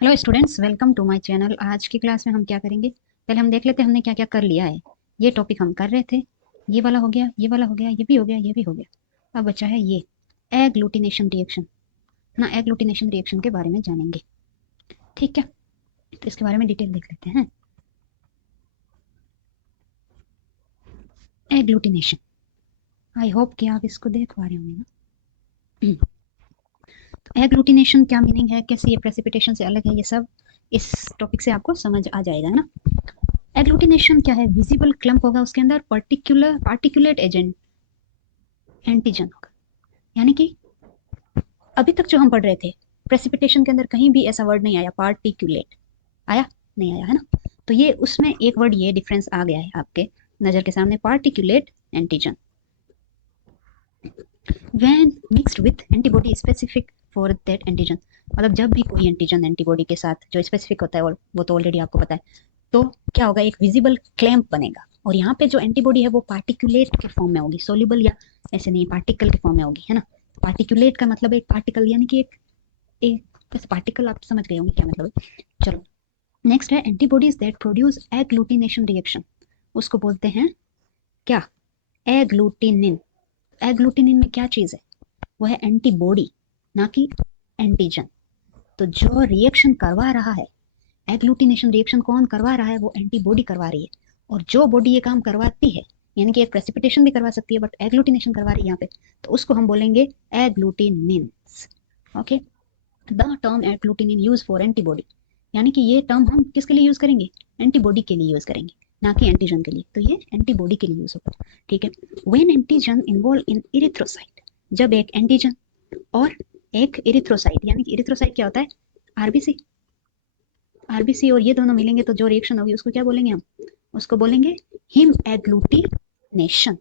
Hello students, welcome to my channel. आज की class में हम क्या करेंगे, पहले हम देख लेते हैं हमने क्या क्या कर लिया है। ये टॉपिक हम कर रहे थे, ये वाला हो गया, ये वाला हो गया, ये भी हो गया, ये भी हो गया। अब बचा है ये एग्लूटिनेशन रिएक्शन ना। एग्लूटिनेशन रिएक्शन के बारे में जानेंगे, ठीक है। तो इसके बारे में डिटेल देख लेते हैं। एग्लूटिनेशन, आई होप कि आप इसको देख पा रहे होंगे ना। तो एग्लूटिनेशन क्या मीनिंग है, कैसे ये प्रेसिपिटेशन से अलग है, ये सब इस टॉपिक से आपको समझ आ जाएगा, है ना। एग्लूटिनेशन क्या है? विजिबल क्लम्प होगा उसके अंदर, पार्टिकुलेट एजेंट एंटीजन होगा। यानी कि अभी तक जो हम पढ़ रहे थे प्रेसिपिटेशन के अंदर कहीं भी ऐसा वर्ड नहीं आया पार्टिकुलेट, आया नहीं आया, है ना। तो ये उसमें एक वर्ड, ये डिफरेंस आ गया है आपके नजर के सामने, particulate antigen when mixed with antibody specific for that antigen. मतलब जब भी कोई एंटीजन एंटीबॉडी के साथ जो स्पेसिफिक होता है, और वो तो ऑलरेडी आपको पता है, तो क्या होगा, एक विजिबल क्लैंप बनेगा। और यहाँ पे जो एंटीबॉडी है वो पार्टिकुलेट के फॉर्म में होगी, सोल्यूबल या ऐसे नहीं, पार्टिकल के फॉर्म में होगी, है ना। पार्टिकुलेट का मतलब एक पार्टिकल, यानी कि एक बस पार्टिकल, आप समझ गए होंगे क्या मतलब है। चलो, नेक्स्ट है antibodies that produce agglutination reaction. उसको बोलते हैं क्या? एग्लूटिनिन। एग्लूटिनिन में क्या चीज है? वो है एंटीबॉडी, ना कि एंटीजन। तो जो रिएक्शन करवा रहा है, एग्लूटिनेशन रिएक्शन कौन करवा रहा है? वो एंटीबॉडी करवा रही है। और जो बॉडी ये काम करवाती है, यानी कि एक प्रेसिपिटेशन भी करवा सकती है बट एग्लूटिनेशन करवा रही है यहाँ पे, तो उसको हम बोलेंगे agglutinin. Okay, the term agglutinin use for antibody, यानी कि ये टर्म हम किसके लिए यूज करेंगे? एंटीबॉडी के लिए यूज करेंगे, ना कि एंटीजन के लिए। तो ये एंटीबॉडी के लिए यूज होगा, ठीक है। When antigen involve in erythrocyte, जब एक एंटीजन और एक इरिथ्रोसाइट, यानी कि इरिथ्रोसाइट क्या होता है? आरबीसी। आरबीसी और ये दोनों मिलेंगे तो जो रिएक्शन होगी उसको क्या बोलेंगे हम? उसको बोलेंगे hemagglutination.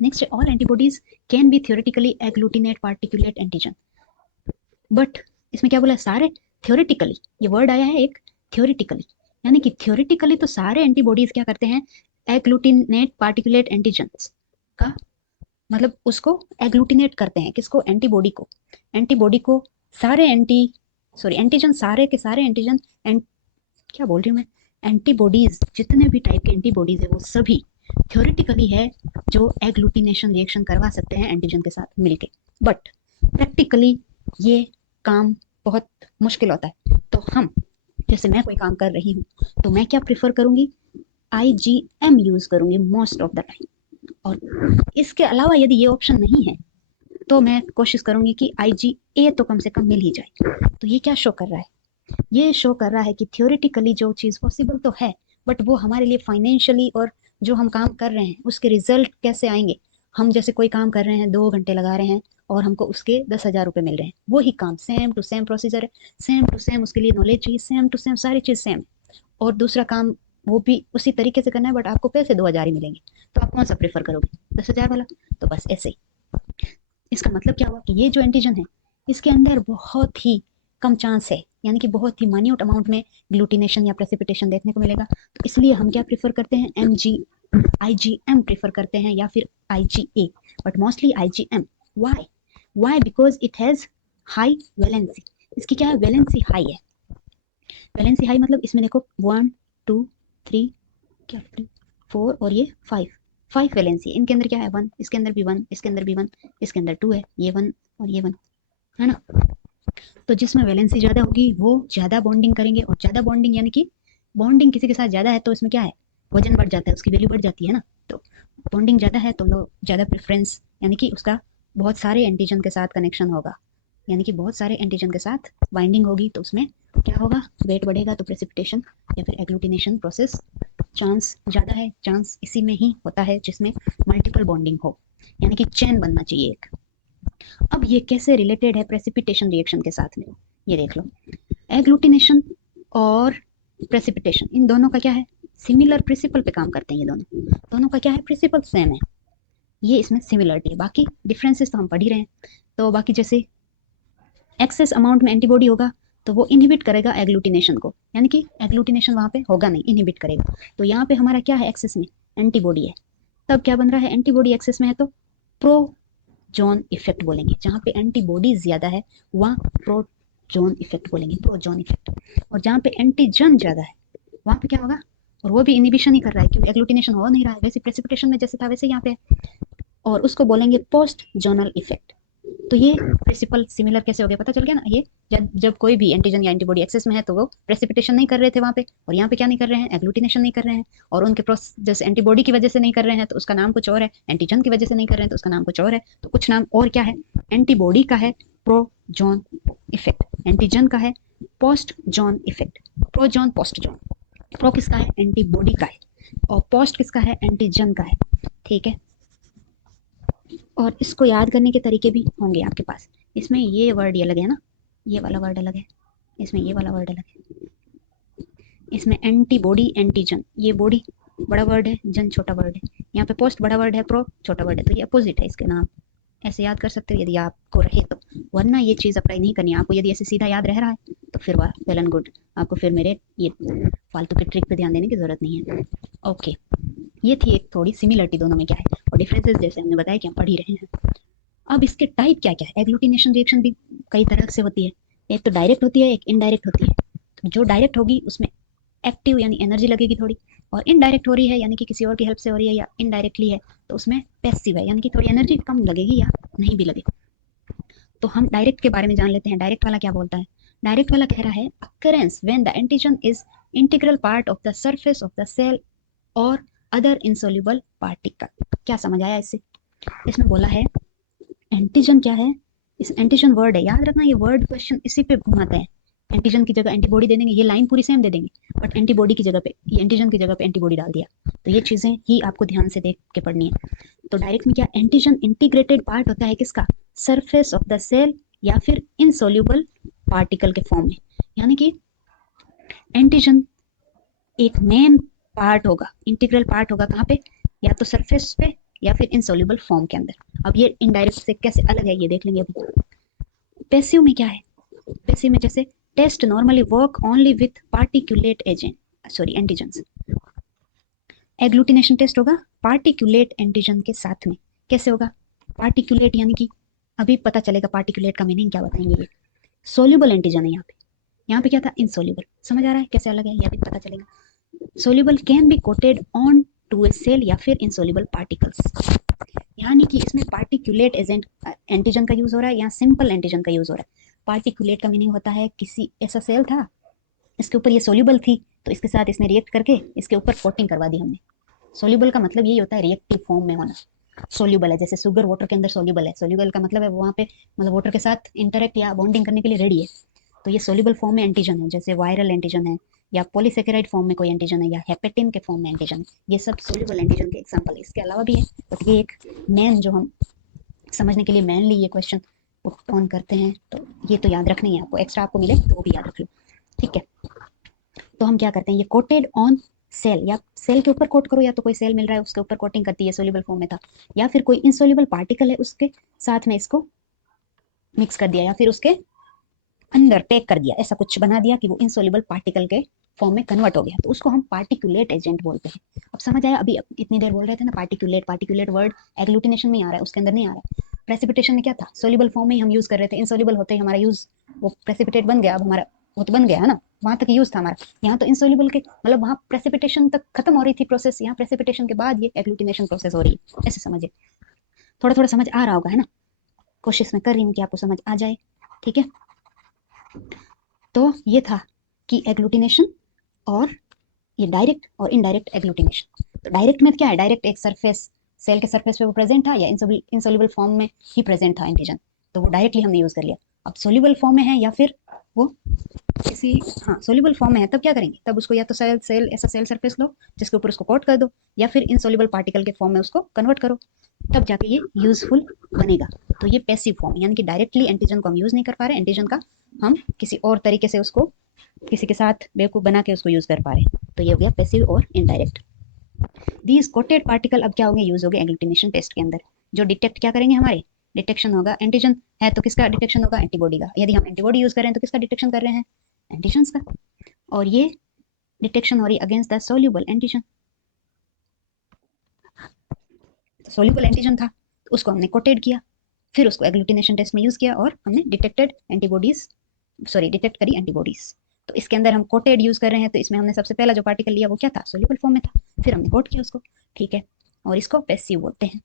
Next, all antibodies can be theoretically agglutinate particulate antigen. But इसमें क्या बोला है? सारे थ्योरेटिकली, ये वर्ड आया है एक, थ्योरेटिकली, यानी कि थ्योरेटिकली तो सारे एंटीबॉडीज क्या करते हैं? एग्लूटिनेट पार्टिकुलेट एंटीजन का मतलब उसको एग्लूटिनेट करते हैं, किसको? एंटीबॉडी को। एंटीबॉडी को सारे एंटीजन, सारे के सारे एंटीजन एंट क्या बोल रही हूँ मैं, एंटीबॉडीज, जितने भी टाइप के एंटीबॉडीज है वो सभी थ्योरेटिकली है जो एग्लूटिनेशन रिएक्शन करवा सकते हैं एंटीजन के साथ मिलके। बट प्रैक्टिकली ये काम बहुत मुश्किल होता है। तो हम, जैसे मैं कोई काम कर रही हूँ, तो मैं क्या प्रिफर करूंगी? IgM यूज करूंगी मोस्ट ऑफ द टाइम। और इसके अलावा यदि ये ऑप्शन नहीं है तो मैं कोशिश करूंगी कि IgA तो कम से कम मिल ही जाए। तो ये क्या शो कर रहा है? ये शो कर रहा है कि थियोरेटिकली जो चीज़ पॉसिबल तो है, बट वो हमारे लिए फाइनेंशियली और जो हम काम कर रहे हैं उसके रिजल्ट कैसे आएंगे। हम जैसे कोई काम कर रहे हैं, 2 घंटे लगा रहे हैं और हमको उसके 10,000 रुपये मिल रहे हैं, वही काम सेम टू सेम प्रोसीजर है, सेम टू सेम उसके लिए नॉलेज चाहिए, सेम टू सेम सारी चीज़ सेम, और दूसरा काम वो भी उसी तरीके से करना है, बट आपको पैसे 2,000 ही मिलेंगे। तो आप कौन सा प्रेफर करोगे? 10,000 वाला। तो बस ऐसे ही इसका मतलब क्या हुआ कि ये जो एंटीजन है इसके अंदर बहुत ही कम चांस है, यानी कि बहुत ही माइन्यूट अमाउंट में ग्लूटिनेशन या प्रेसिपिटेशन देखने को मिलेगा। तो इसलिए हम क्या प्रीफर करते हैं? IgM प्रीफर करते हैं, या फिर IgA, but mostly IgM। Why? Why? Because it has high valency. इसकी क्या है? वैलेंसी हाई है। वैलेंसी हाई मतलब इसमें देखो 1 2 3, क्या 4 और ये 5, 5 वैलेंसी। इनके अंदर क्या है? 1, इसके अंदर भी 1, इसके अंदर भी 1, इसके अंदर 2 है, ये 1 और ये 1, है ना। तो जिसमें वैलेंसी ज्यादा होगी वो ज्यादा बॉन्डिंग करेंगे, और ज्यादा बॉन्डिंग यानी कि बॉन्डिंग किसी के साथ ज्यादा है तो इसमें क्या है? वजन बढ़ जाता है, उसकी वैल्यू बढ़ जाती है ना। तो बॉन्डिंग ज्यादा है तो लोग ज्यादा प्रेफरेंस, यानी कि उसका बहुत सारे एंटीजन के साथ कनेक्शन होगा, यानी कि बहुत सारे एंटीजन के साथ बाइंडिंग होगी, तो उसमें क्या होगा? वेट बढ़ेगा, तो प्रेसिपिटेशन या फिर एग्लूटिनेशन प्रोसेस चांस ज़्यादा है। चांस इसी में ही होता है जिसमें मल्टीपल बॉन्डिंग हो, यानी कि चेन बनना चाहिए एक। अब ये कैसे रिलेटेड है प्रेसिपिटेशन रिएक्शन के साथ में, ये देख लो। एग्लूटिनेशन और प्रेसिपिटेशन, इन दोनों का क्या है? सिमिलर प्रिंसिपल पे काम करते हैं ये दोनों। दोनों का क्या है? प्रिंसिपल सेम है, ये इसमें सिमिलरिटी है। बाकी डिफरेंसेस तो हम पढ़ ही रहे हैं। तो बाकी जैसे एक्सेस अमाउंट में एंटीबॉडी होगा तो वो इनहिबिट करेगा एग्लूटिनेशन को, यानी कि एग्लूटिनेशन वहां पे होगा नहीं, इनहिबिट करेगा। तो यहाँ पे हमारा क्या है? एक्सेस में एंटीबॉडी है। तब क्या बन रहा है? एंटीबॉडी एक्सेस में है तो प्रो जॉन इफेक्ट बोलेंगे। जहाँ पे एंटीबॉडी ज्यादा है वहाँ प्रो जॉन इफेक्ट बोलेंगे, प्रो जॉन इफेक्ट। और जहाँ पे एंटीजन ज्यादा है वहाँ पे क्या होगा, और वो भी इनिबिशन ही कर रहा है क्योंकि एग्लूटिनेशन हो नहीं रहा है, वैसे प्रेसिपिटेशन में जैसे था वैसे यहाँ पे, और उसको बोलेंगे पोस्ट जोनल इफेक्ट। तो ये प्रिंसिपल सिमिलर कैसे हो गया पता चल गया ना। ये जब जब कोई भी एंटीजन या एंटीबॉडी एक्सेस में है तो वो प्रेसिपिटेशन नहीं कर रहे थे वहां पे, और यहाँ पे क्या नहीं कर रहे हैं, एग्लूटिनेशन नहीं कर रहे हैं। और उनके प्रोसेस जैसे एंटीबॉडी की वजह से नहीं कर रहे हैं तो उसका नाम कुछ और है, एंटीजन की वजह से नहीं कर रहे हैं तो उसका नाम कुछ और है। तो कुछ नाम और क्या है, एंटीबॉडी का है प्रो जॉन इफेक्ट, एंटीजन का है post John effect. Pro John post John, pro किसका है, एंटीबॉडी का है, और पोस्ट किसका है, एंटीजन का है। ठीक है, और इसको याद करने के तरीके भी होंगे आपके पास। इसमें ये वर्ड ये अलग है ना, ये वाला वर्ड अलग है, इसमें ये वाला वर्ड अलग है। इसमें एंटीबॉडी एंटीजन, ये बॉडी बड़ा वर्ड है, जन छोटा वर्ड है। यहाँ पे पोस्ट बड़ा वर्ड है, प्रो छोटा वर्ड है, तो ये अपोजिट है इसके नाम। ऐसे याद कर सकते हो यदि आपको रहे तो, वरना ये चीज़ अप्लाई नहीं करनी है आपको। यदि ऐसे सीधा याद रह रहा है तो फिर वाह वेल एंड गुड, आपको फिर मेरे ये फालतू के ट्रिक पे ध्यान देने की जरूरत नहीं है। ओके, ये थी एक थोड़ी सिमिलरिटी दोनों में क्या है, और डिफरेंसेस जैसे हमने बताया कि हम पढ़ ही रहे हैं। अब इसके टाइप क्या क्या है, एग्लूटिनेशन रिएक्शन भी कई तरह से होती है, एक तो डायरेक्ट होती है, एक इनडायरेक्ट होती है। तो जो डायरेक्ट होगी उसमें एक्टिव यानी एनर्जी लगेगी थोड़ी, और इनडायरेक्ट हो रही है यानी कि किसी और की हेल्प से हो रही है या इनडायरेक्टली है तो उसमें पैसिव है यानी कि थोड़ी एनर्जी कम लगेगी या नहीं भी लगेगी। तो हम डायरेक्ट के बारे में जान लेते हैं। डायरेक्ट वाला क्या बोलता है, डायरेक्ट वाला कह रहा है occurrence when the antigen is integral part of the surface of the cell और अदर इनसोल्यूबल पार्टिकल। क्या समझ आया इससे, इसमें बोला है एंटीजन क्या है, इस एंटीजन वर्ड है, याद रखना ये वर्ड क्वेश्चन इसी पे घुमाते हैं। एंटीजन की जगह एंटीबॉडी दे देंगे, ये लाइन पूरी सेम दे देंगे, बट एंटीबॉडी की जगह पे, ये एंटीजन की जगह पे एंटीबॉडी डाल दिया। तो ये चीजें ही आपको ध्यान से देख के पढ़नी है। तो डायरेक्ट में क्या, एंटीजन इंटीग्रेटेड पार्ट होता है किसका, सरफेस ऑफ द सेल या फिर इनसोल्यूबल पार्टिकल के फॉर्म में। यानी कि एंटीजन एक मेन पार्ट होगा, इंटीग्रल पार्ट होगा कहाँ पे, या तो सरफेस पे या फिर इनसोल्यूबल फॉर्म के अंदर। अब ये इनडायरेक्ट से कैसे अलग है ये देख लेंगे अभी। पैसिव में क्या है, पैसिव में जैसे test normally work only with particulate agent sorry antigens. Agglutination test होगा पार्टिकुलेट एंटीजन के साथ में। कैसे होगा, पार्टिकुलेट यानी कि अभी पता चलेगा पार्टिकुलेट का मीनिंग क्या बताएंगे ये। सोल्यूबल एंटीजन है यहाँ पे क्या था, इनसोल्यूबल। समझ आ रहा है कैसे अलग है, ये भी पता चलेगा। Soluble can be coated on to a cell या फिर इनसोल्यूबल पार्टिकल्स। यानी कि इसमें पार्टिकुलेट एजेंट एंटीजन का यूज हो रहा है, यहाँ सिंपल एंटीजन का यूज हो रहा है। पार्टिकुलेट का मीनिंग होता है किसी ऐसा सेल था, इसके ऊपर ये सोल्यूबल थी तो इसके साथ इसने रिएक्ट करके इसके ऊपर कोटिंग करवा दी हमने। सोल्यूबल का मतलब यही होता है रिएक्टिव फॉर्म में होना। सोल्यूबल है जैसे शुगर वाटर के अंदर सोल्यूबल है, सोल्यूबल का मतलब है वहाँ पे मतलब वाटर के साथ इंटरेक्ट या बॉन्डिंग करने के लिए रेडी है। तो ये सोल्यूबल फॉर्म में एंटीजन है, जैसे वायरल एंटीजन है, या पॉलीसेकेराइड फॉर्म में कोई एंटीजन है, या हेपेटिन के फॉर्म में एंटीजन है। ये सब सोल्यूबल एंटीजन के एग्जांपल है, इसके अलावा भी है, बट ये एक मेन जो हम समझने के लिए मेनली ये क्वेश्चन पुट ऑन करते हैं, तो ये तो याद रखना ही है आपको, एक्स्ट्रा आपको मिले तो वो भी याद रख लो। ठीक है, तो हम क्या करते हैं, ये कोटेड ऑन सेल, या सेल के ऊपर कोट करो, या तो कोई सेल मिल रहा है उसके ऊपर कोटिंग करती है, सोल्यूबल फॉर्म में था, या फिर कोई इनसोल्यूबल पार्टिकल है उसके साथ में इसको मिक्स कर दिया, या फिर उसके अंदर पैक कर दिया, ऐसा कुछ बना दिया कि वो इनसोल्यूबल पार्टिकल के फॉर्म में कन्वर्ट हो गया, तो उसको हम पार्टिकुलेट एजेंट बोलते हैं। अब समझ आया, अभी इतनी देर बोल रहे थे ना पार्टिकुलेट, पार्टिकुलेट वर्ड एग्लूटिनेशन में आ रहा है, उसके अंदर नहीं आ रहा है। प्रेसिपिटेशन में क्या था, सोल्यूबल फॉर्म में ही हम यूज कर रहे थे, इनसोल्यूबल होते ही हमारा यूज वो प्रेसिपिटेट बन गया, अब हमारा वो तो बन गया है ना, वहां तक यूज था हमारा। यहाँ तो इनसोल्यूबल के मतलब वहां प्रेसिपिटेशन तक खत्म हो रही थी प्रोसेस, यहाँ प्रेसिपिटेशन के बाद ये एग्लूटिनेशन प्रोसेस हो रही है, ऐसे समझिए। थोड़ा थोड़ा समझ आ रहा होगा है ना, कोशिश मैं कर रही हूँ कि आपको समझ आ जाए। ठीक है, तो ये था कि एग्लूटिनेशन और ये डायरेक्ट और इनडायरेक्ट एग्लूटिनेशन। तो डायरेक्ट में क्या है, डायरेक्ट एक सरफेस, सेल के सरफेस पे वो प्रेजेंट था, या इनसोल्यूबल फॉर्म में ही प्रेजेंट था एंटीजन, तो वो डायरेक्टली हमने यूज कर लिया। अब सोल्यूबल फॉर्म में है या फिर वो किसी, हाँ सोल्यूबल फॉर्म में है, तब क्या करेंगे, तब उसको या तो सेल सेल ऐसा सेल सरफेस लो जिसके ऊपर उसको कोट कर दो, या फिर इनसोल्यूबल पार्टिकल के फॉर्म में उसको कन्वर्ट करो, तब जाके ये यूजफुल बनेगा। तो ये पैसिव फॉर्म, यानी कि डायरेक्टली एंटीजन को हम यूज नहीं कर पा रहे, एंटीजन का हम किसी और तरीके से उसको किसी के साथ बेवकूफ बना के उसको यूज कर पा रहे हैं, तो ये हो गया पैसिव और इनडायरेक्ट। दीज कोटेड पार्टिकल अब क्या होंगे, यूज हो गए एग्लूटिनेशन टेस्ट के अंदर। जो डिटेक्ट क्या करेंगे, हमारे डिटेक्शन होगा, एंटीजन है तो किसका डिटेक्शन होगा, एंटीबॉडी का। यदि हम एंटीबॉडी यूज कर रहे हैं तो किसका डिटेक्शन कर रहे हैं, एंटीजन का। और ये डिटेक्शन हो रही against the soluble antigen, soluble antigen था उसको हमने कोटेड किया, फिर उसको एग्लूटिनेशन टेस्ट में यूज किया और हमने डिटेक्टेड एंटीबॉडीज सॉरी डिटेक्ट करी एंटीबॉडीज। तो इसके अंदर हम कोटेड यूज कर रहे हैं, तो इसमें हमने सबसे पहला जो पार्टिकल लिया वो क्या था, सोल्यूबल फॉर्म में था, फिर हमने कोट किया उसको, ठीक है, और इसको पैसिव बोलते हैं।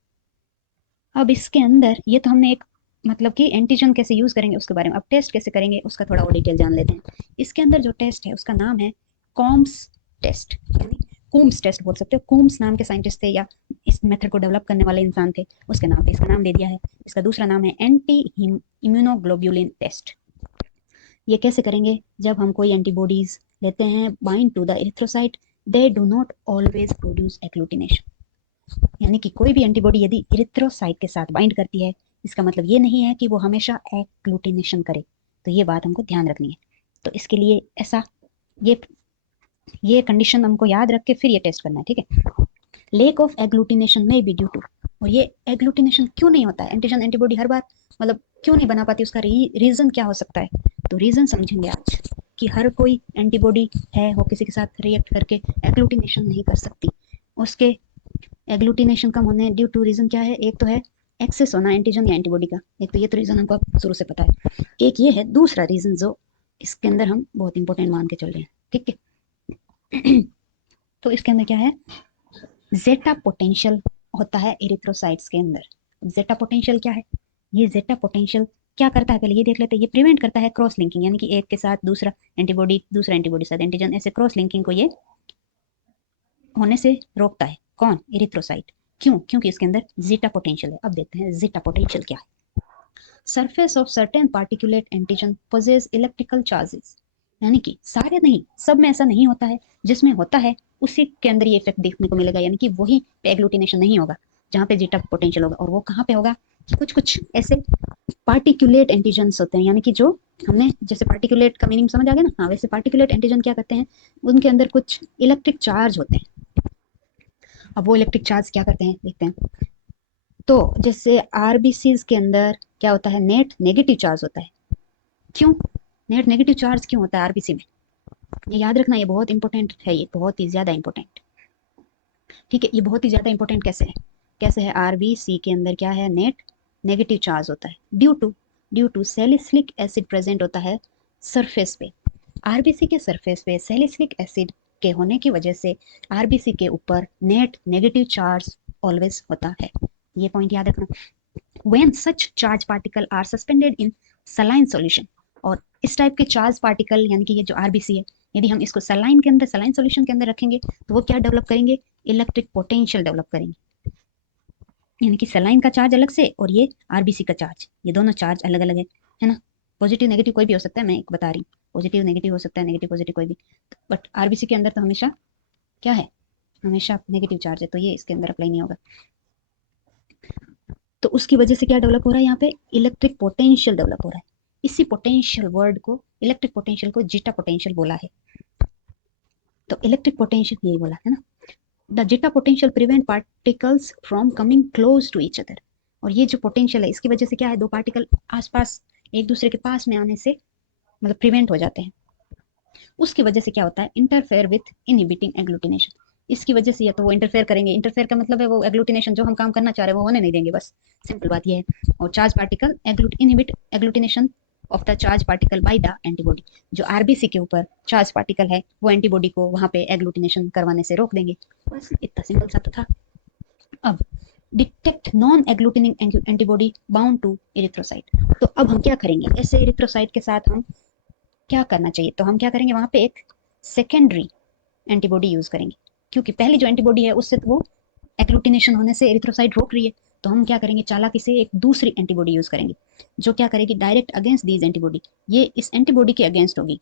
अब इसके अंदर ये तो हमने एक मतलब कि एंटीजन कैसे यूज करेंगे उसके बारे में, अब टेस्ट कैसे करेंगे उसका थोड़ा और डिटेल जान लेते हैं। इसके अंदर जो टेस्ट है उसका नाम है कॉम्स टेस्ट, यानी कूम्स टेस्ट बोल सकते हो। कूम्स नाम के साइंटिस्ट थे या इस मेथड को डेवलप करने वाले इंसान थे, उसके नाम पे इसका नाम दे दिया है। इसका दूसरा नाम है एंटी इम्यूनोग्लोब्यूलिन टेस्ट। ये कैसे करेंगे, जब हम कोई एंटीबॉडीज लेते हैं bind to the erythrocyte, they do not always produce agglutination, यानी कि कोई भी एंटीबॉडी यदि इरिथ्रोसाइट के साथ बाइंड करती है, इसका मतलब ये नहीं है कि वो हमेशा एग्लूटिनेशन करे। तो ये बात हमको ध्यान रखनी है। तो इसके लिए ऐसा ये ये कंडीशन हमको याद रख के फिर ये टेस्ट करना है, ठीक है। लेक ऑफ एग्लूटिनेशन में बी ड्यू टू, और ये एग्लूटिनेशन क्यों नहीं होता है, एंटीजन एंटीबॉडी हर बार मतलब क्यों नहीं बना पाती, उसका रीजन क्या हो सकता है। तो रीजन समझेंगे आज कि हर कोई एंटीबॉडी है वो किसी के साथ रिएक्ट करके एग्लूटिनेशन नहीं कर सकती। उसके एग्लूटिनेशन कम होने ड्यू टू रीजन क्या है, एक तो है एक्सेस होना एंटीजन या एंटीबॉडी का, एक तो ये तो रीजन हमको शुरू से पता है, एक ये है दूसरा रीजन जो इसके अंदर हम बहुत इंपॉर्टेंट मान के चल रहे हैं, ठीक है। तो इसके अंदर क्या है, जेटा पोटेंशियल होता है एरिथ्रोसाइट्स के अंदर। जेटा पोटेंशियल क्या है, ये जेटा पोटेंशियल क्या करता है पहले ये देख लेते हैं। ये प्रिवेंट करता है क्रॉस लिंकिंग, यानी कि एक के साथ दूसरा एंटीबॉडी, दूसरा एंटीबॉडी साथ एंटीजन, ऐसे क्रॉस लिंकिंग को ये होने से रोकता है। कौन, एरिथ्रोसाइट। क्यों, क्योंकि इसके अंदर जीटा पोटेंशियल है। अब देखते हैं जीटा पोटेंशियल क्या है। Surface of certain particulate antigen possess electrical charges, यानी कि सारे नहीं, सब में ऐसा नहीं होता है, जिसमें होता है उसी के अंदर ये इफेक्ट देखने को मिलेगा, यानी कि वही पे एग्लूटिनेशन नहीं होगा जहाँ पे जीटा पोटेंशियल होगा। और वो कहाँ पे होगा, कुछ कुछ ऐसे पार्टिकुलेट एंटीजन्स होते हैं, यानी कि जो हमने जैसे पार्टिकुलेट का मीनिंग समझ आ गया ना, हाँ, वैसे पार्टिकुलेट एंटीजन क्या करते हैं, उनके अंदर कुछ इलेक्ट्रिक चार्ज होते हैं। अब वो इलेक्ट्रिक चार्ज क्या करते हैं देखते हैं। तो जैसे आरबीसीज के अंदर क्या होता है, नेट नेगेटिव चार्ज होता है। क्यों नेट नेगेटिव चार्ज क्यों होता है आरबीसी में, ये याद रखना, ये बहुत इंपॉर्टेंट है, ये बहुत ही ज्यादा इंपॉर्टेंट, ठीक है। ये बहुत ही ज्यादा इंपॉर्टेंट कैसे है, कैसे है, आरबीसी के अंदर क्या है, नेट नेगेटिव चार्ज होता है due to salicylic acid present होता है सरफेस पे। आरबीसी के सरफेस पे सैलिसिलिक एसिड के होने की वजह से आरबीसी के ऊपर नेट नेगेटिव चार्ज ऑलवेज होता है, ये पॉइंट याद रखना। When such charge particle are suspended in saline solution, और इस टाइप के चार्ज पार्टिकल यानी कि ये जो आरबीसी है, यदि हम इसको सलाइन के अंदर, सलाइन सॉल्यूशन के अंदर रखेंगे तो वो क्या डेवलप करेंगे, इलेक्ट्रिक पोटेंशियल डेवलप करेंगे। यानी कि सलाइन का चार्ज अलग से और ये आरबीसी का चार्ज, ये दोनों चार्ज अलग अलग है ना। पॉजिटिव नेगेटिव कोई भी हो सकता है, मैं एक बता रही हूँ, पॉजिटिव नेगेटिव हो सकता है, नेगेटिव पॉजिटिव कोई भी, बट आरबीसी के अंदर तो हमेशा क्या है, हमेशा नेगेटिव चार्ज है, तो ये इसके अंदर अप्लाई नहीं होगा। तो उसकी वजह से क्या डेवलप हो रहा है, यहाँ पे इलेक्ट्रिक पोटेंशियल डेवलप हो रहा है। इसी पोटेंशियल वर्ड को, इलेक्ट्रिक पोटेंशियल को जीटा पोटेंशियल बोला है। तो इलेक्ट्रिक पोटेंशियल यही बोला है ना, the zeta potential prevent particles from coming close to each other. और ये जो पोटेंशियल है इसकी वजह से क्या है, दो पार्टिकल आसपास एक दूसरे के पास में आने से मतलब प्रिवेंट हो जाते हैं। उसकी वजह से क्या होता है, इंटरफेयर विथ इनहिबिटिंग एग्लूटिनेशन। इसकी वजह से या तो वो इंटरफेयर करेंगे, इंटरफेयर का मतलब है वो एग्लूटिनेशन जो हम काम करना चाह रहे हैं वो होने नहीं देंगे, बस सिंपल बात ये है। और charge particle inhibit agglutination of the charge particle by the antibody, जो आरबीसी के ऊपर चार्ज पार्टिकल है वो एंटीबॉडी को वहां पे एग्लूटिनेशन करवाने से रोक देंगे, बस इतना सिंपल सा तो था। अब detect non agglutinating antibody bound to erythrocyte. तो अब हम क्या करेंगे, ऐसे एरिथ्रोसाइट के साथ हम क्या करना चाहिए, तो हम क्या करेंगे, वहां पे एक सेकेंडरी एंटीबॉडी यूज करेंगे, क्योंकि पहली जो एंटीबॉडी है उससे तो वो एग्लूटिनेशन होने से एरिथ्रोसाइट रोक रही है। तो हम क्या करेंगे, चालाकी से एक दूसरी एंटीबॉडी यूज करेंगे जो क्या करेगी, डायरेक्ट अगेंस्ट दीज एंटीबॉडी, ये इस एंटीबॉडी के अगेंस्ट होगी,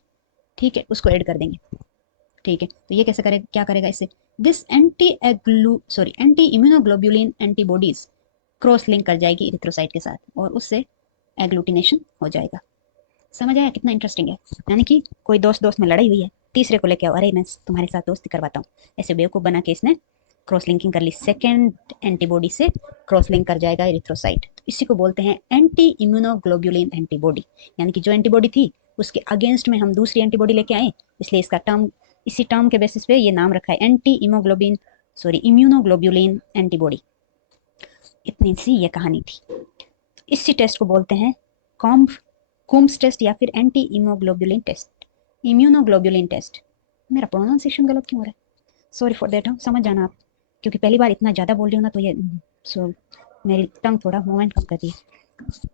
ठीक है, उसको ऐड कर देंगे, ठीक है। तो ये कैसे करेगा, क्या करेगा इससे, this anti immunoglobulin antibodies cross link कर जाएगी इरिथ्रोसाइट के साथ और उससे एग्लूटिनेशन हो जाएगा। समझ आया कितना इंटरेस्टिंग है, यानी कि कोई दोस्त दोस्त में लड़ाई हुई है, तीसरे को लेके आओ, अरे मैं तुम्हारे साथ दोस्ती करवाता हूँ, ऐसे बेवकूफ बना के इसने क्रॉस लिंकिंग कर ली, सेकेंड एंटीबॉडी से क्रॉस लिंक कर जाएगा इरिथ्रोसाइट। तो इसी को बोलते हैं एंटी इम्यूनोग्लोब्यूलिन एंटीबॉडी, यानी कि जो एंटीबॉडी थी उसके अगेंस्ट में हम दूसरी एंटीबॉडी लेके आए, इसलिए इसका टर्म, इसी टर्म के बेसिस पे ये नाम रखा है एंटी इम्यूनोग्लोब्यूलिन एंटीबॉडी। इतनी सी ये कहानी थी। इसी टेस्ट को बोलते हैं कॉम्ब कोम्स टेस्ट या फिर anti immunoglobulin test. Immunoglobulin test, मेरा प्रोनाउंसिएशन गलत क्यों हो रहा है, सॉरी फॉर दैट, समझ जाना आप, क्योंकि पहली बार इतना ज़्यादा बोल रही हूँ ना, तो ये सो मेरी टंग थोड़ा मूवमेंट कम कर दी।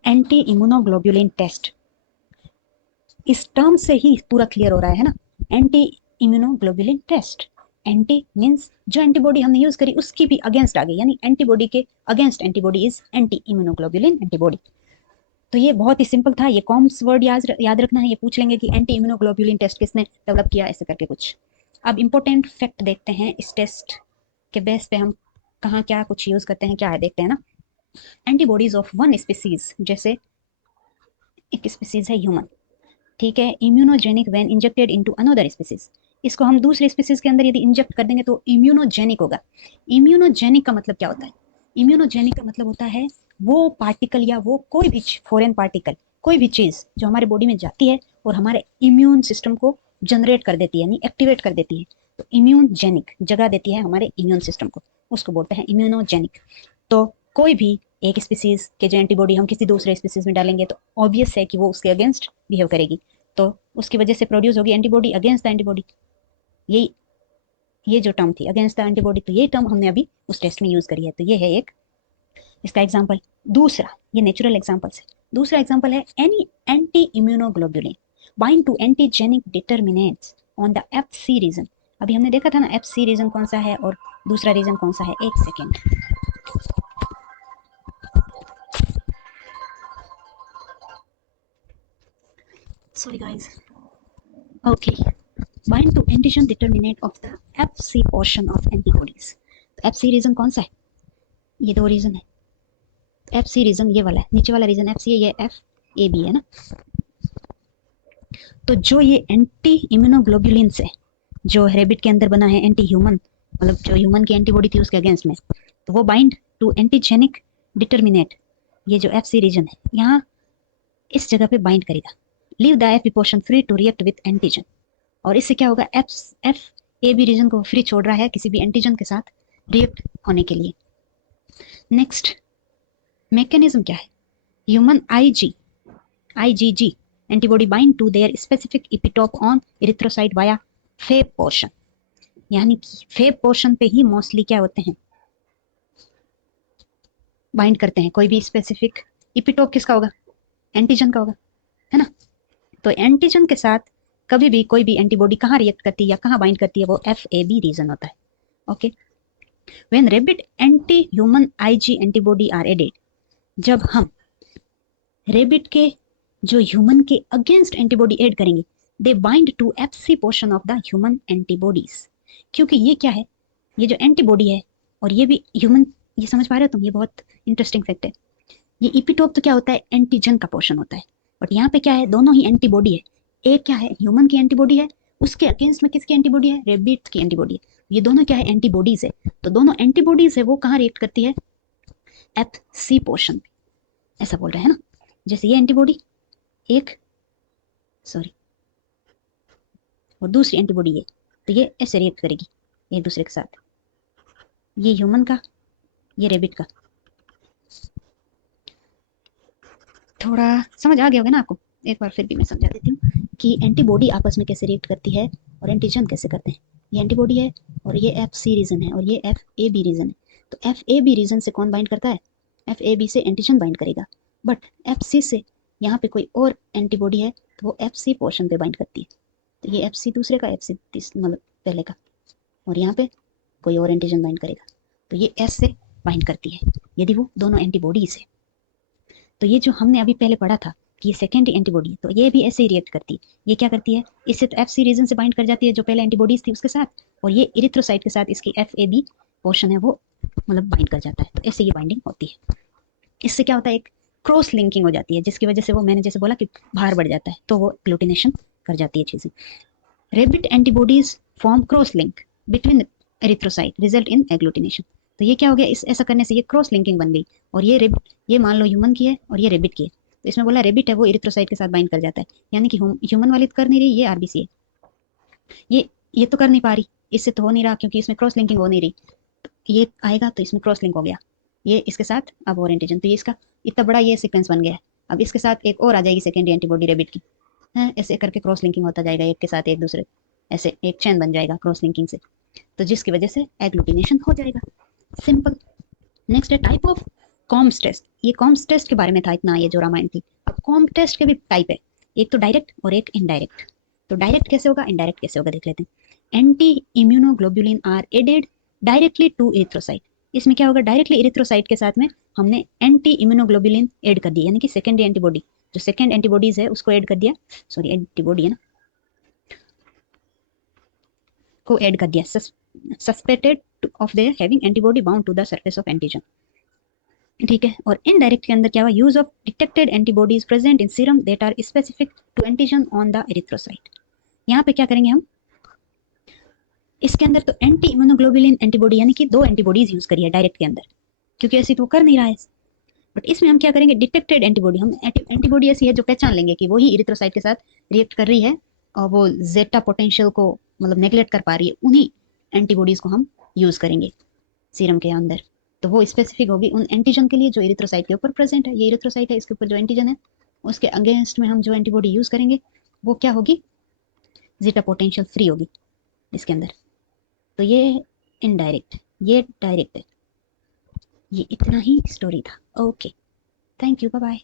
एंटी इम्यूनोग्लोबुलिन टेस्ट, इस टर्म से ही पूरा क्लियर हो रहा है ना, anti immunoglobulin test. Anti means जो एंटीबॉडी हमने यूज करी उसकी भी अगेंस्ट आ गई, यानी एंटीबॉडी के against antibody is anti immunoglobulin antibody. तो ये बहुत ही सिंपल था, ये कॉम्स वर्ड याद रखना है, ये पूछ लेंगे कि एंटी इम्यूनोग्लोबुलिन टेस्ट किसने डेवलप किया, ऐसे करके कुछ। अब इंपॉर्टेंट फैक्ट देखते हैं, इस टेस्ट के बेस पे हम कहाँ क्या कुछ यूज करते हैं, क्या है देखते हैं ना। एंटीबॉडीज ऑफ वन स्पीसीज, जैसे एक स्पीसीज है ह्यूमन, ठीक है, immunogenic when injected into another species, इसको हम दूसरे स्पीसीज के अंदर यदि इंजेक्ट कर देंगे तो इम्यूनोजेनिक होगा। इम्यूनोजेनिक का मतलब क्या होता है, इम्यूनोजेनिक का मतलब होता है वो पार्टिकल या वो कोई भी फॉरेन पार्टिकल, कोई भी चीज जो हमारे बॉडी में जाती है और हमारे इम्यून सिस्टम को जनरेट कर देती है, यानी एक्टिवेट कर देती है, तो इम्यूनजेनिक जगह देती है हमारे इम्यून सिस्टम को, उसको बोलते हैं इम्यूनोजेनिक। तो कोई भी एक स्पीसीज के जो एंटीबॉडी हम किसी दूसरे स्पीसीज में डालेंगे तो ऑब्वियस है कि वो उसके अगेंस्ट बिहेव करेगी, तो उसकी वजह से प्रोड्यूस होगी एंटीबॉडी अगेंस्ट द एंटीबॉडी। यही ये जो टर्म थी अगेंस्ट द एंटीबॉडी, तो ये टर्म हमने अभी उस टेस्ट में यूज करी है, तो ये है एक इसका एग्जांपल। दूसरा, ये नेचुरल एग्जांपल्स है, दूसरा एग्जांपल है any anti immunoglobulin bind to antigenic determinants on the Fc region. अभी हमने देखा था ना एफसी रीजन कौन सा है और दूसरा रीजन कौन सा है, एक second, sorry guys, okay, bind to antigen determinant of the FC portion of antibodies। तो FC रीजन कौन सा है, ये दो रीजन है, FC रीजन ये वाला है, नीचे वाला रीजन FC है, ये FAB है ना। तो जो ये एंटी इम्यूनोग्लोबुलिन से जो रेबिट के अंदर बना है एंटी ह्यूमन, मतलब जो ह्यूमन की एंटीबॉडी थी उसके अगेंस्ट में, तो वो बाइंड टू एंटीजेनिक डिटरमिनेट, ये जो FC रीजन है यहाँ इस जगह पे बाइंड करेगा, leave the F portion free to react with antigen, और इससे क्या होगा, FAB रीजन को फ्री छोड़ रहा है किसी भी एंटीजन के साथ रिएक्ट होने के लिए। नेक्स्ट मैकेनिज्म क्या है, human IgG antibody bind to their specific epitope on erythrocyte via Fab portion, यानी कि फेब पोर्शन पे ही मोस्टली क्या होते हैं, बाइंड करते हैं। कोई भी स्पेसिफिक इपिटोप किसका होगा, एंटीजन का होगा, है ना। तो एंटीजन के साथ कभी भी कोई भी एंटीबॉडी कहाँ रिएक्ट करती है या कहाँ बाइंड करती है, वो FAB रीजन होता है। Okay, when rabbit anti human IG antibody are added, जब हम रेबिट के जो ह्यूमन के अगेंस्ट एंटीबॉडी ऐड करेंगे, they bind to FC portion of the human antibodies, क्योंकि ये क्या है, ये जो एंटीबॉडी है और ये भी ह्यूमन, ये समझ पा रहे हो तुम, ये बहुत इंटरेस्टिंग फैक्ट है। ये इपिटोप तो क्या होता है, एंटीजन का पोर्शन होता है, बट यहाँ पे क्या है, दोनों ही एंटीबॉडी है, एक क्या है ह्यूमन की एंटीबॉडी है, उसके अगेंस्ट में किसकी एंटीबॉडी है, रेबिट की एंटीबॉडी है, ये दोनों क्या है, एंटीबॉडीज है। तो दोनों एंटीबॉडीज है वो कहाँ रिएक्ट करती है, FC पोर्शन, ऐसा बोल रहे हैं ना। जैसे ये एंटीबॉडी एक, सॉरी, और दूसरी एंटीबॉडी है, तो ये ऐसे रिएक्ट करेगी एक दूसरे के साथ, ये ह्यूमन का, ये रेबिट का। थोड़ा समझ आ गया होगा ना आपको, एक बार फिर भी मैं समझा देती हूँ कि एंटीबॉडी आपस में कैसे रिएक्ट करती है और एंटीजन कैसे करते हैं। ये एंटीबॉडी है और ये FC रीजन है और ये FAB रीजन है। तो FAB रीजन से कौन बाइंड करता है, FAB से एंटीजन बाइंड करेगा, बट FC से यहाँ पे कोई और एंटीबॉडी है तो वो FC पोर्शन पे बाइंड करती है। तो ये FC दूसरे का, FC मतलब पहले का, और यहाँ पे कोई और एंटीजन बाइंड करेगा, तो ये S से बाइंड करती है यदि वो दोनों एंटीबॉडीज है। तो ये जो हमने अभी पहले पढ़ा था कि ये सेकेंडरी एंटीबॉडी है, तो ये भी ऐसे ही रिएक्ट करती है। ये क्या करती है, इससे तो FC रीजन से बाइंड कर जाती है जो पहले एंटीबॉडीज थी उसके साथ, और ये इरिथ्रोसाइट के साथ इसकी FAB पोर्शन है वो मतलब बाइंड कर जाता है, तो ऐसे ये बाइंडिंग होती है। इससे क्या होता है, एक क्रॉस लिंकिंग हो जाती है जिसकी वजह से वो, मैंने जैसे बोला कि भार बढ़ जाता है, तो वो ग्लूटिनेशन कर जाती है चीजें। Rebate antibodies form cross link between erythrocyte result in agglutination. तो ये क्या हो गया, इस ऐसा करने से ये क्रॉस लिंकिंग बन गई, और ये रेबिट, ये मान लो ह्यूमन की है और ये रेबिट की है, तो इसमें बोला रेबिट है वो इरिथ्रोसाइट के साथ बाइंड कर जाता है, यानी कि ह्यूमन वाली तो कर नहीं रही, ये RBC है, ये तो कर नहीं पा रही, इससे तो हो नहीं रहा क्योंकि इसमें क्रॉस लिंकिंग हो नहीं रही, तो ये आएगा तो इसमें क्रॉस लिंक हो गया, ये इसके साथ अब और एंटीजन, तो ये इसका इतना बड़ा ये सीक्वेंस बन गया है। अब इसके साथ एक और आ जाएगी सेकेंडरी एंटीबॉडी रेबिट की, है ऐसे करके क्रॉस लिंकिंग होता जाएगा एक के साथ एक दूसरे, ऐसे एक चेन बन जाएगा क्रॉस लिंकिंग से, तो जिसकी वजह से एग्लूटिनेशन हो जाएगा। सिंपल। नेक्स्ट है टाइप ऑफ कॉम्स टेस्ट। ये कॉम्स टेस्ट के बारे में था इतना, ये जो रामायण थी। अब कॉम टेस्ट के भी टाइप है, एक तो डायरेक्ट और एक इनडायरेक्ट। तो डायरेक्ट कैसे होगा, इनडायरेक्ट कैसे होगा देख लेते हैं। Anti immunoglobulin are added directly to erythrocyte. इसमें क्या होगा, डायरेक्टली इरिथ्रोसाइट के साथ में हमने एंटी इम्यूनोग्लोबुलिन ऐड कर दिया, यानी कि सेकेंडरी एंटीबॉडी, जो सेकेंड एंटीबॉडीज है उसको ऐड कर दिया, सॉरी एंटीबॉडी है ना, को ऐड कर दिया, suspected of their having antibody bound to the surface of antigen. ठीक है। और इनडायरेक्ट के अंदर क्या हुआ, use of detected antibodies present in serum that are specific to antigen on the erythrocyte. यहाँ पे क्या करेंगे हम, इसके अंदर तो एंटी इम्यूनोग्लोबुलिन एंटीबॉडी यानी कि 2 एंटीबॉडीज यूज करी है डायरेक्ट के अंदर, क्योंकि ऐसी तो कर नहीं रहा है। बट इसमें हम क्या करेंगे, डिटेक्टेड एंटीबॉडी, हम एंटीबॉडी ऐसी है जो पहचान लेंगे कि वो ही इरिथ्रोसाइट के साथ रिएक्ट कर रही है और वो जेटा पोटेंशियल को मतलब नेग्लेक्ट कर पा रही है, उन्हीं एंटीबॉडीज को हम यूज करेंगे सीरम के अंदर। तो वो स्पेसिफिक होगी उन एंटीजन के लिए जो इरिथ्रोसाइट के ऊपर प्रेजेंट है। ये इरिथ्रोसाइट है, इसके ऊपर जो एंटीजन है उसके अगेंस्ट में हम जो एंटीबॉडी यूज करेंगे वो क्या होगी, जीटा पोटेंशियल फ्री होगी इसके अंदर। तो ये इनडायरेक्ट, ये डायरेक्ट है। ये इतना ही स्टोरी था। Okay, thank you, bye bye.